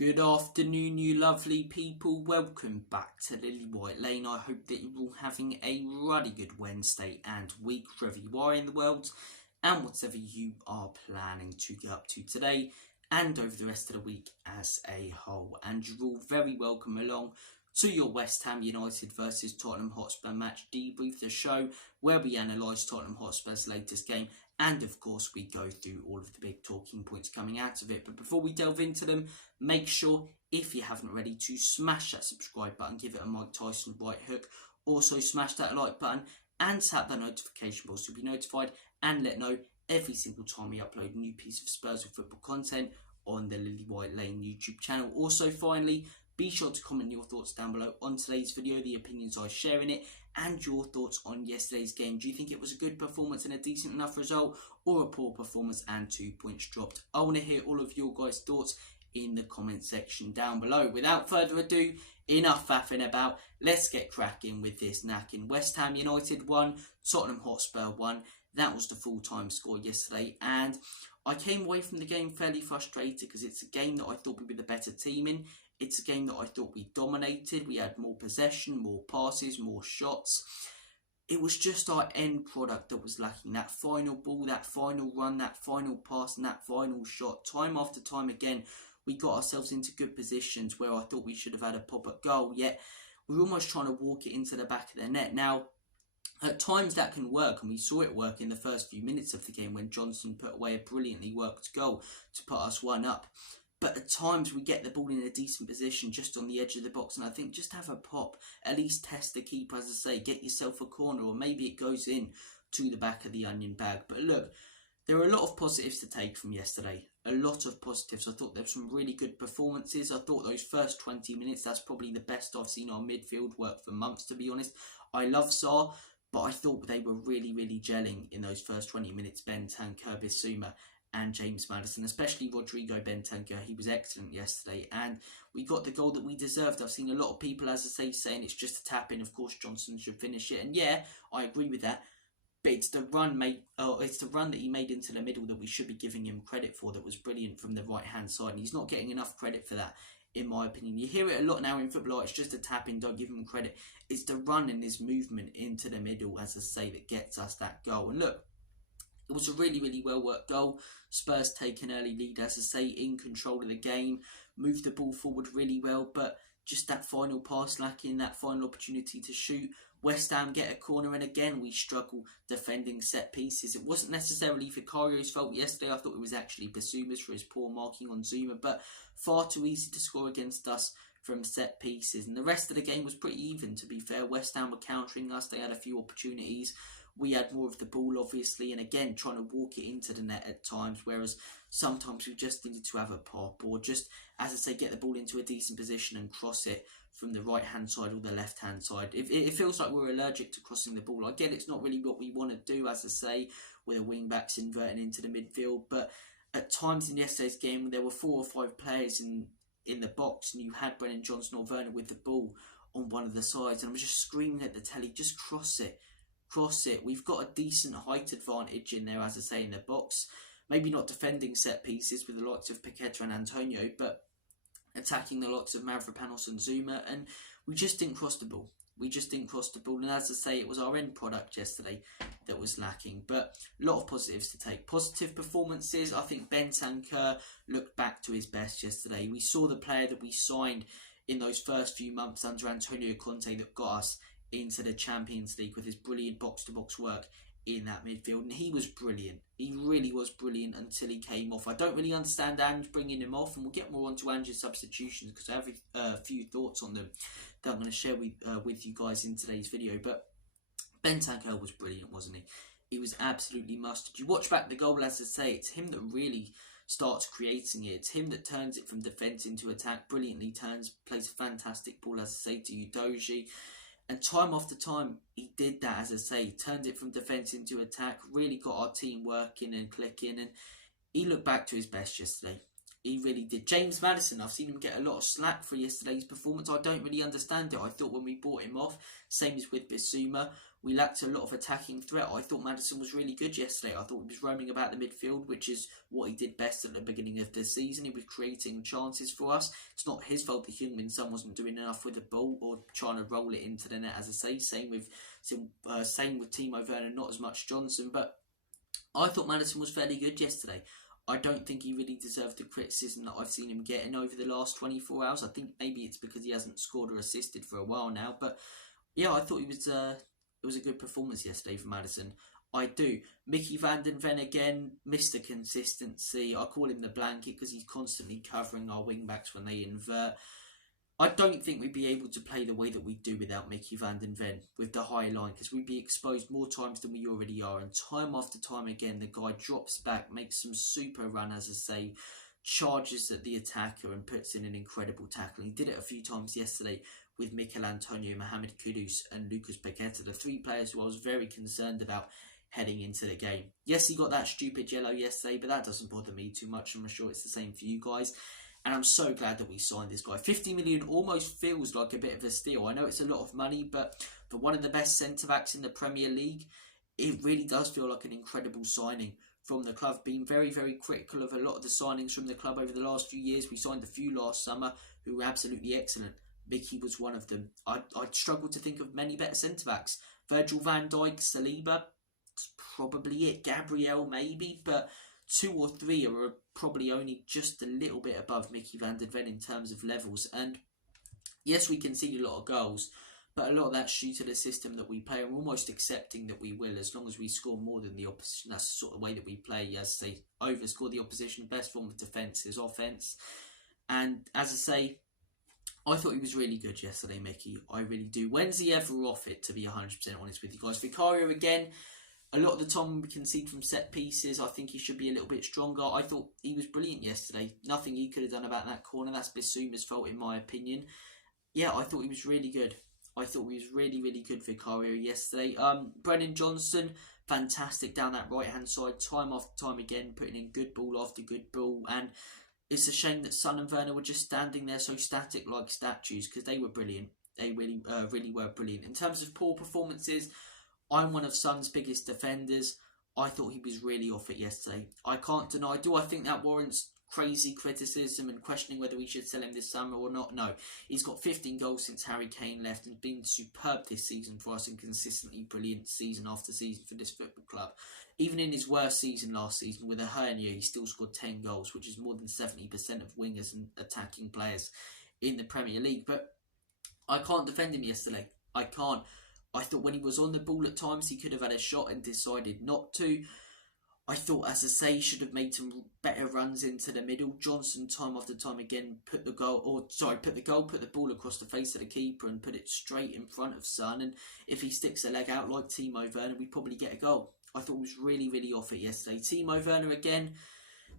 Good afternoon, you lovely people. Welcome back to Lily White Lane. I hope that you're all having a ruddy good Wednesday and week, wherever you are in the world, and whatever you are planning to get up to today and over the rest of the week as a whole. And you're all very welcome along to your West Ham United versus Tottenham Hotspur match debrief, the show where we analyse Tottenham Hotspur's latest game, and of course we go through all of the big talking points coming out of it. But before we delve into them, make sure, if you haven't already, to smash that subscribe button, give it a Mike Tyson right hook. Also smash that like button and tap that notification bell so you'll be notified and let know every single time we upload a new piece of Spurs and football content on the Lily White Lane YouTube channel. Also, finally, be sure to comment your thoughts down below on today's video, the opinions I share in it, and your thoughts on yesterday's game. Do you think it was a good performance and a decent enough result, or a poor performance and 2 points dropped? I want to hear all of your guys' thoughts in the comment section down below. Without further ado, enough faffing about, let's get cracking with this knacking. West Ham United 1, Tottenham Hotspur 1. That was the full-time score yesterday, and I came away from the game fairly frustrated because it's a game that I thought we'd be the better team in. It's a game that I thought we dominated. We had more possession, more passes, more shots. It was just our end product that was lacking. That final ball, that final run, that final pass, and that final shot. Time after time again, we got ourselves into good positions where I thought we should have had a pop-up goal. Yet, we're almost trying to walk it into the back of the net. Now, at times that can work, and we saw it work in the first few minutes of the game when Johnson put away a brilliantly worked goal to put us 1-up. But at times we get the ball in a decent position just on the edge of the box, and I think just have a pop, at least test the keeper, as I say, get yourself a corner, or maybe it goes in to the back of the onion bag. But look, there are a lot of positives to take from yesterday, a lot of positives. I thought there were some really good performances. I thought those first 20 minutes, that's probably the best I've seen our midfield work for months, to be honest. I love Sarr, but I thought they were really gelling in those first 20 minutes. Bentancur, Bissouma and James Maddison, especially Rodrigo Bentancur. He was excellent yesterday, and we got the goal that we deserved. I've seen a lot of people, as I say, saying it's just a tap in. Of course, Johnson should finish it, and yeah, I agree with that. But it's the run that he made into the middle that we should be giving him credit for. That was brilliant from the right hand side, and he's not getting enough credit for that, in my opinion. You hear it a lot now in football. It's just a tap in. Don't give him credit. It's the run and his movement into the middle, as I say, that gets us that goal. And look, it was a really well worked goal. Spurs take an early lead, as I say, in control of the game, moved the ball forward really well, but just that final pass lacking, that final opportunity to shoot. West Ham get a corner, and again we struggle defending set pieces. It wasn't necessarily Vicario's fault yesterday. I thought it was actually Bissouma's for his poor marking on Zuma, but far too easy to score against us from set pieces. And the rest of the game was pretty even, to be fair. West Ham were countering us. They had a few opportunities. We had more of the ball, obviously, and again, trying to walk it into the net at times, whereas sometimes we just needed to have a pop, or just, as I say, get the ball into a decent position and cross it from the right-hand side or the left-hand side. It feels like we're allergic to crossing the ball. I get it's not really what we want to do, as I say, with the wing-backs inverting into the midfield, but at times in yesterday's game, there were 4 or 5 players in the box, and you had Brennan Johnson or Werner with the ball on one of the sides, and I was just screaming at the telly, just cross it. Cross it. We've got a decent height advantage in there, as I say, in the box. Maybe not defending set pieces with the likes of Paqueta and Antonio, but attacking the likes of Mavropanos and Zuma, and we just didn't cross the ball. And as I say, it was our end product yesterday that was lacking, but a lot of positives to take. Positive performances, I think Bentancur looked back to his best yesterday. We saw the player that we signed in those first few months under Antonio Conte that got us into the Champions League with his brilliant box-to-box work in that midfield, and he was brilliant. He really was brilliant until he came off. I don't really understand Ange bringing him off, and we'll get more onto Ange's substitutions because I have a few thoughts on them that I'm going to share with you guys in today's video. But Bentancur was brilliant, wasn't he? He was absolutely mustard. You watch back the goal, as I say, it's him that really starts creating it. It's him that turns it from defence into attack, brilliantly plays a fantastic ball, as I say, to Udogie. And time after time, he did that, as I say, turned it from defence into attack, really got our team working and clicking, and he looked back to his best yesterday. He really did. James Maddison, I've seen him get a lot of slack for yesterday's performance. I don't really understand it. I thought when we bought him off, same as with Bissouma, we lacked a lot of attacking threat. I thought Maddison was really good yesterday. I thought he was roaming about the midfield, which is what he did best at the beginning of the season. He was creating chances for us. It's not his fault that Heung-min Son wasn't doing enough with the ball or trying to roll it into the net, as I say. Same with Timo Werner, not as much Johnson. But I thought Maddison was fairly good yesterday. I don't think he really deserved the criticism that I've seen him getting over the last 24 hours. I think maybe it's because he hasn't scored or assisted for a while now. But yeah, I thought it was a good performance yesterday for Maddison. I do. Mickey van den Ven again, Mr. Consistency. I call him the blanket because he's constantly covering our wing-backs when they invert. I don't think we'd be able to play the way that we do without Mickey van den Ven with the high line, because we'd be exposed more times than we already are. And time after time again, the guy drops back, makes some super run, as I say, charges at the attacker and puts in an incredible tackle. He did it a few times yesterday with Mikel Antonio, Mohamed Kudus and Lucas Paqueta, the three players who I was very concerned about heading into the game. Yes, he got that stupid yellow yesterday, but that doesn't bother me too much. I'm sure it's the same for you guys. And I'm so glad that we signed this guy. 50 million almost feels like a bit of a steal. I know it's a lot of money, but for one of the best centre-backs in the Premier League, it really does feel like an incredible signing from the club. Been very, very critical of a lot of the signings from the club over the last few years. We signed a few last summer who were absolutely excellent. Mickey was one of them. I'd struggle to think of many better centre-backs. Virgil van Dijk, Saliba, that's probably it. Gabriel maybe, but 2 or 3 are probably only just a little bit above Mickey van den Ven in terms of levels. And yes, we concede a lot of goals, but a lot of that's due to the system that we play. We're almost accepting that we will, as long as we score more than the opposition. That's the sort of way that we play. As I say, overscore the opposition. Best form of defence is offence. And as I say, I thought he was really good yesterday, Mickey. I really do. When's he ever off it, to be 100% honest with you guys? Vicario again. A lot of the time we concede from set pieces. I think he should be a little bit stronger. I thought he was brilliant yesterday. Nothing he could have done about that corner. That's Bissouma's fault in my opinion. Yeah, I thought he was really good. I thought he was really, really good, Vicario, yesterday. Brennan Johnson, fantastic down that right-hand side. Time after time again, putting in good ball after good ball. And it's a shame that Son and Werner were just standing there so static like statues, because they were brilliant. They really, really were brilliant. In terms of poor performances, I'm one of Son's biggest defenders. I thought he was really off it yesterday. I can't deny. Do I think that warrants crazy criticism and questioning whether we should sell him this summer or not? No. He's got 15 goals since Harry Kane left and been superb this season for us and consistently brilliant season after season for this football club. Even in his worst season last season with a hernia, he still scored 10 goals, which is more than 70% of wingers and attacking players in the Premier League. But I can't defend him yesterday. I can't. I thought when he was on the ball at times, he could have had a shot and decided not to. I thought, as I say, he should have made some better runs into the middle. Johnson, time after time again, put the ball across the face of the keeper and put it straight in front of Son. And if he sticks a leg out like Timo Werner, we'd probably get a goal. I thought he was really, really off it yesterday. Timo Werner again.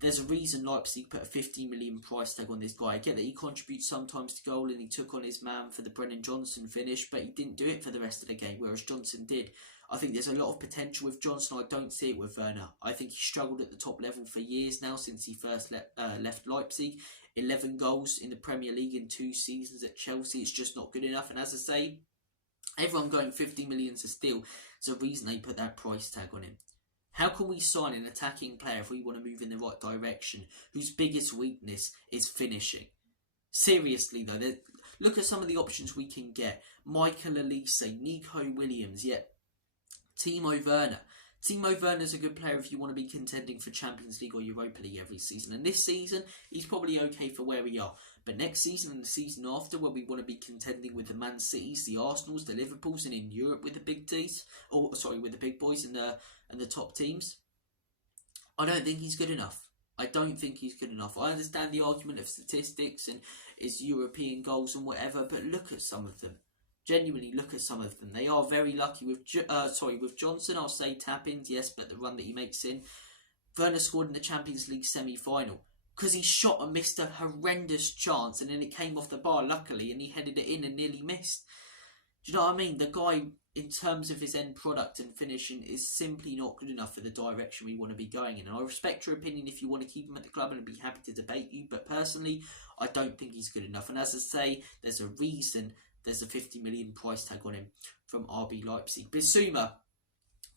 There's a reason Leipzig put a 50 million price tag on this guy. I get that he contributes sometimes to goal and he took on his man for the Brennan Johnson finish, but he didn't do it for the rest of the game, whereas Johnson did. I think there's a lot of potential with Johnson. I don't see it with Werner. I think he struggled at the top level for years now since he first left Leipzig. 11 goals in the Premier League in 2 seasons at Chelsea. It's just not good enough. And as I say, everyone going 50 million to steal. There's a reason they put that price tag on him. How can we sign an attacking player if we want to move in the right direction, whose biggest weakness is finishing? Seriously though, look at some of the options we can get. Michael Elise, Nico Williams, Timo Werner. Timo Werner's a good player if you want to be contending for Champions League or Europa League every season. And this season, he's probably okay for where we are. But next season and the season after, where we want to be contending with the Man Cities, the Arsenals, the Liverpools, and in Europe with the big with the big boys and the top teams, I don't think he's good enough. I don't think he's good enough. I understand the argument of statistics and his European goals and whatever, but look at some of them. Genuinely look at some of them. They are very lucky with Johnson. I'll say tap-ins, yes, but the run that he makes in. Werner scored in the Champions League semi-final because he shot and missed a horrendous chance, and then it came off the bar luckily, and he headed it in and nearly missed. Do you know what I mean? The guy in terms of his end product and finishing, is simply not good enough for the direction we want to be going in. And I respect your opinion if you want to keep him at the club, and I'd be happy to debate you, but personally, I don't think he's good enough. And as I say, there's a reason there's a 50 million price tag on him from RB Leipzig. Bissouma,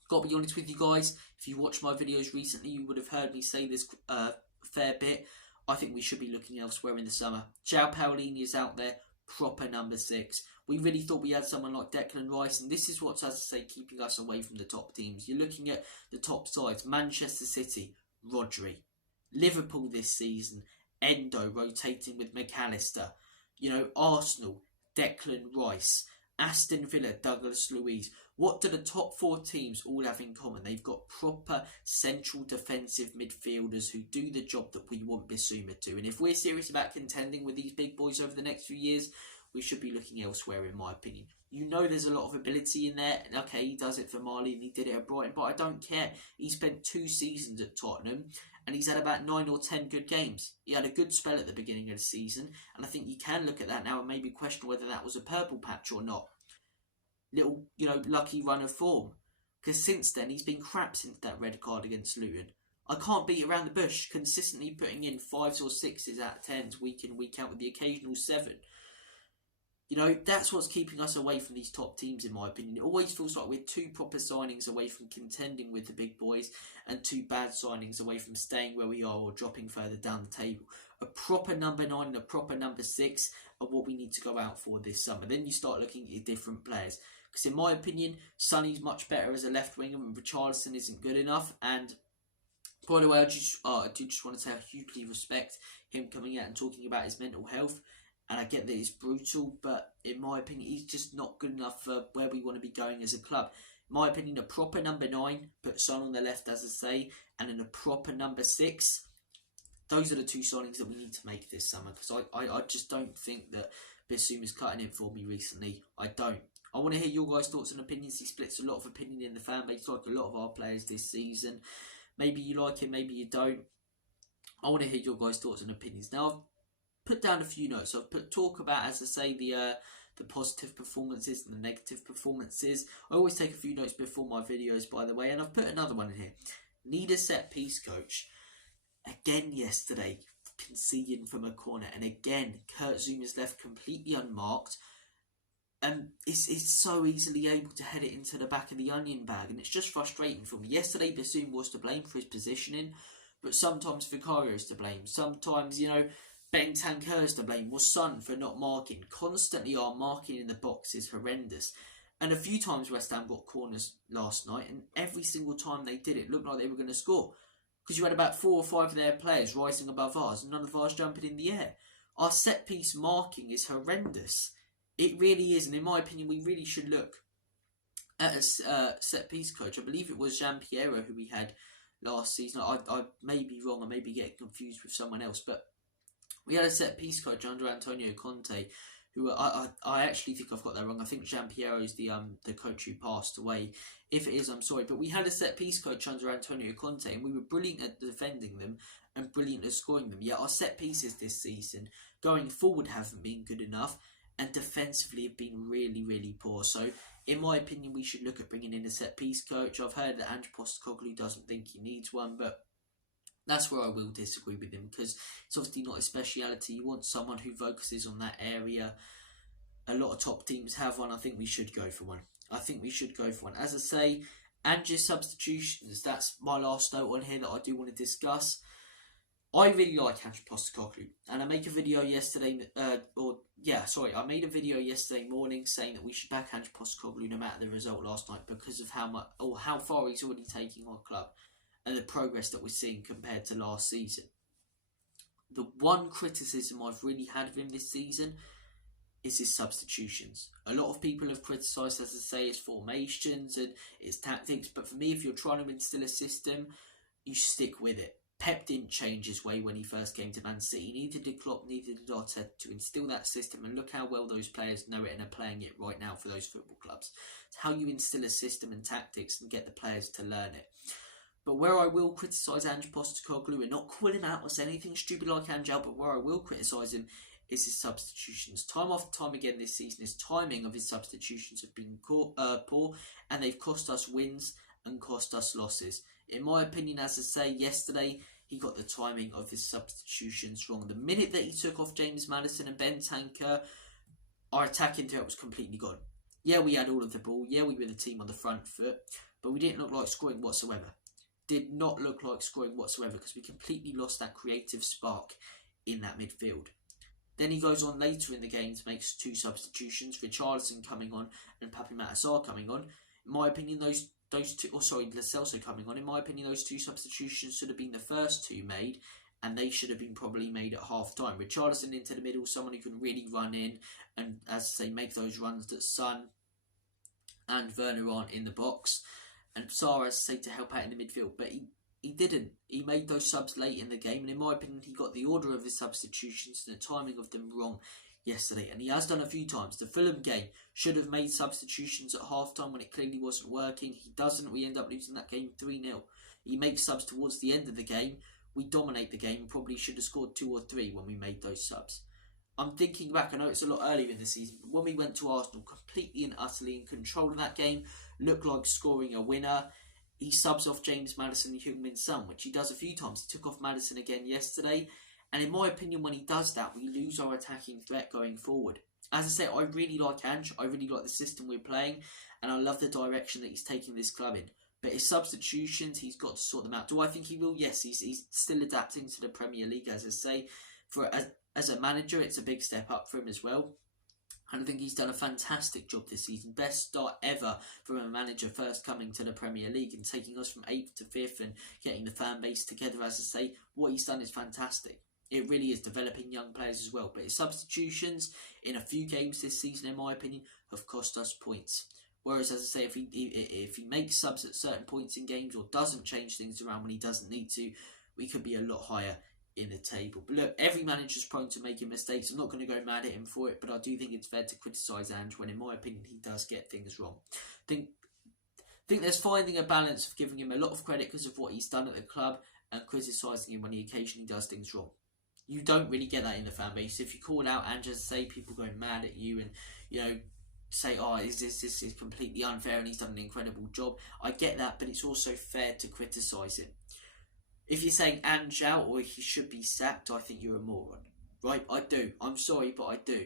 got to be honest with you guys, if you watched my videos recently, you would have heard me say this a fair bit. I think we should be looking elsewhere in the summer. João Paulinho is out there, proper number 6. We really thought we had someone like Declan Rice, and this is what's, as I say, keeping us away from the top teams. You're looking at the top sides: Manchester City, Rodri; Liverpool this season, Endo rotating with McAllister; Arsenal, Declan Rice; Aston Villa, Douglas Luiz. What do the top 4 teams all have in common? They've got proper central defensive midfielders who do the job that we want Bissouma to. And if we're serious about contending with these big boys over the next few years, we should be looking elsewhere, in my opinion. There's a lot of ability in there. And okay, he does it for Marley and he did it at Brighton, but I don't care. He spent 2 seasons at Tottenham and he's had about 9 or 10 good games. He had a good spell at the beginning of the season, and I think you can look at that now and maybe question whether that was a purple patch or not. Little, lucky run of form. Because since then, he's been crap since that red card against Luton. I can't beat around the bush, consistently putting in 5s or 6s out of 10s week in, week out, with the occasional 7. That's what's keeping us away from these top teams, in my opinion. It always feels like we're 2 proper signings away from contending with the big boys and 2 bad signings away from staying where we are or dropping further down the table. A proper number 9 and a proper number 6 are what we need to go out for this summer. Then you start looking at different players. Because in my opinion, Sonny's much better as a left winger and Richarlison isn't good enough. And by the way, I do just want to say I hugely respect him coming out and talking about his mental health. And I get that it's brutal, but in my opinion, he's just not good enough for where we want to be going as a club. In my opinion, a proper number 9, put Son on the left, as I say, and in a proper number 6, those are the 2 signings that we need to make this summer. Because I just don't think that Bissouma's cutting it for me recently. I don't. I want to hear your guys' thoughts and opinions. He splits a lot of opinion in the fan base, like a lot of our players this season. Maybe you like him, maybe you don't. I want to hear your guys' thoughts and opinions. Now, I've put down a few notes. I've talk about, as I say, the positive performances and the negative performances. I always take a few notes before my videos, by the way, and I've put another one in here. Need a set piece coach. Again yesterday, conceding from a corner, and again, Kurt Zouma's left completely unmarked, and it's so easily able to head it into the back of the onion bag, and it's just frustrating for me. Yesterday, Bissouma was to blame for his positioning, but sometimes Vicario is to blame. Sometimes, Bentancur is to blame. Was Son for not marking. Constantly, our marking in the box is horrendous. And a few times West Ham got corners last night, and every single time they did, it looked like they were going to score. Because you had about 4 or 5 of their players rising above ours, and none of ours jumping in the air. Our set-piece marking is horrendous. It really is, and in my opinion, we really should look at a set-piece coach. I believe it was Jean-Pierre who we had last season. I may be wrong, I may be getting confused with someone else, but we had a set-piece coach under Antonio Conte, who I actually think I've got that wrong. I think Jean-Pierre is the coach who passed away. If it is, I'm sorry. But we had a set-piece coach under Antonio Conte, and we were brilliant at defending them and brilliant at scoring them. Yet our set-pieces this season, going forward, haven't been good enough, and defensively have been really, really poor. So, in my opinion, we should look at bringing in a set-piece coach. I've heard that Ange Postecoglou doesn't think he needs one, but that's where I will disagree with him, because it's obviously not his speciality. You want someone who focuses on that area. A lot of top teams have one. I think we should go for one. As I say, Ange's substitutions, that's my last note on here that I do want to discuss. I really like Ange Postecoglou, and I made a video yesterday, I made a video yesterday morning saying that we should back Ange Postecoglou no matter the result last night, because of how far he's already taking our club and the progress that we're seeing compared to last season. The one criticism I've really had of him this season is his substitutions. A lot of people have criticised, as I say, his formations and his tactics, but for me, if you're trying to instill a system, you stick with it. Pep didn't change his way when he first came to Man City. Neither did Klopp, neither did Arteta, to instill that system, and look how well those players know it and are playing it right now for those football clubs. It's how you instill a system and tactics and get the players to learn it. But where I will criticise Ange Postecoglou, and not call him out or say anything stupid like Angel, but where I will criticise him is his substitutions. Time after time again this season, his timing of his substitutions have been poor, and they've cost us wins and cost us losses. In my opinion, as I say, yesterday he got the timing of his substitutions wrong. The minute that he took off James Maddison and Bentancur, our attacking threat was completely gone. Yeah, we had all of the ball. Yeah, we were the team on the front foot, but we didn't look like scoring whatsoever. Did not look like scoring whatsoever because we completely lost that creative spark in that midfield. Then he goes on later in the game to make 2 substitutions, Richarlison coming on and Papi Matar coming on. In my opinion, those two, Lo Celso coming on. In my opinion, those 2 substitutions should have been the first 2 made, and they should have been probably made at half time. Richarlison into the middle, someone who can really run in and, as I say, make those runs that Son and Werner aren't in the box. And Sarr, as I say, to help out in the midfield, but he didn't. He made those subs late in the game, and in my opinion, he got the order of his substitutions and the timing of them wrong yesterday, and he has done a few times. The Fulham game, should have made substitutions at half-time when it clearly wasn't working. He doesn't. We end up losing that game 3-0. He makes subs towards the end of the game. We dominate the game. Probably should have scored 2 or 3 when we made those subs. I'm thinking back, I know it's a lot earlier in the season, but when we went to Arsenal, completely and utterly in control of that game, looked like scoring a winner. He subs off James Maddison and Heung-min Son, which he does a few times. He took off Maddison again yesterday. And in my opinion, when he does that, we lose our attacking threat going forward. As I say, I really like Ange. I really like the system we're playing. And I love the direction that he's taking this club in. But his substitutions, he's got to sort them out. Do I think he will? Yes, he's still adapting to the Premier League, as I say. As a manager, it's a big step up for him as well. And I think he's done a fantastic job this season. Best start ever from a manager first coming to the Premier League and taking us from 8th to 5th and getting the fan base together. As I say, what he's done is fantastic. It really is developing young players as well. But his substitutions in a few games this season, in my opinion, have cost us points. Whereas, as I say, if he makes subs at certain points in games or doesn't change things around when he doesn't need to, we could be a lot higher in the table. But look, every manager's prone to making mistakes. I'm not going to go mad at him for it, but I do think it's fair to criticise Ange when, in my opinion, he does get things wrong. I think there's finding a balance of giving him a lot of credit because of what he's done at the club and criticising him when he occasionally does things wrong. You don't really get that in the fan base. If you call out Ange, as I say, people go mad at you and, say, oh, this is completely unfair and he's done an incredible job. I get that, but it's also fair to criticise him. If you're saying Ange out or he should be sacked, I think you're a moron. Right? I do. I'm sorry, but I do.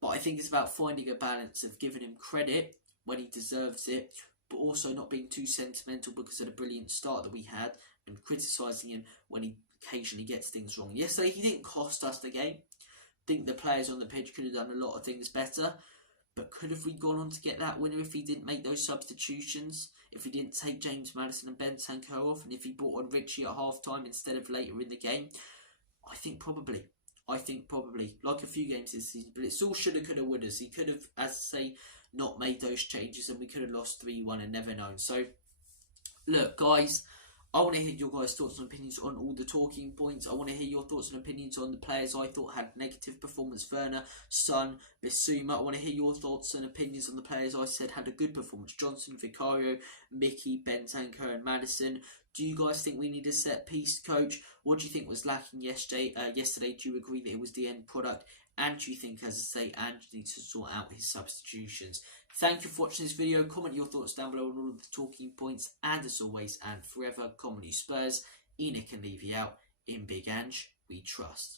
But I think it's about finding a balance of giving him credit when he deserves it, but also not being too sentimental because of the brilliant start that we had and criticising him when he occasionally gets things wrong. Yesterday, he didn't cost us the game. I think the players on the pitch could have done a lot of things better. But could have we gone on to get that winner if he didn't make those substitutions? If he didn't take James Maddison and Bentancur off? And if he brought on Richie at half-time instead of later in the game? I think probably. Like a few games this season. But it's all shoulda, coulda, wouldas. He could have, as I say, not made those changes and we could have lost 3-1 and never known. So, look, guys, I want to hear your guys' thoughts and opinions on all the talking points. I want to hear your thoughts and opinions on the players I thought had negative performance. Werner, Son, Bissouma. I want to hear your thoughts and opinions on the players I said had a good performance. Johnson, Vicario, Mickey, Bentancur and Maddison. Do you guys think we need a set-piece coach? What do you think was lacking yesterday? Do you agree that it was the end product? And do you think, as I say, Ange needs to sort out his substitutions? Thank you for watching this video. Comment your thoughts down below on all of the talking points. And as always, and forever, comment you Spurs. Enoch and leave you out. In Big Ange, we trust.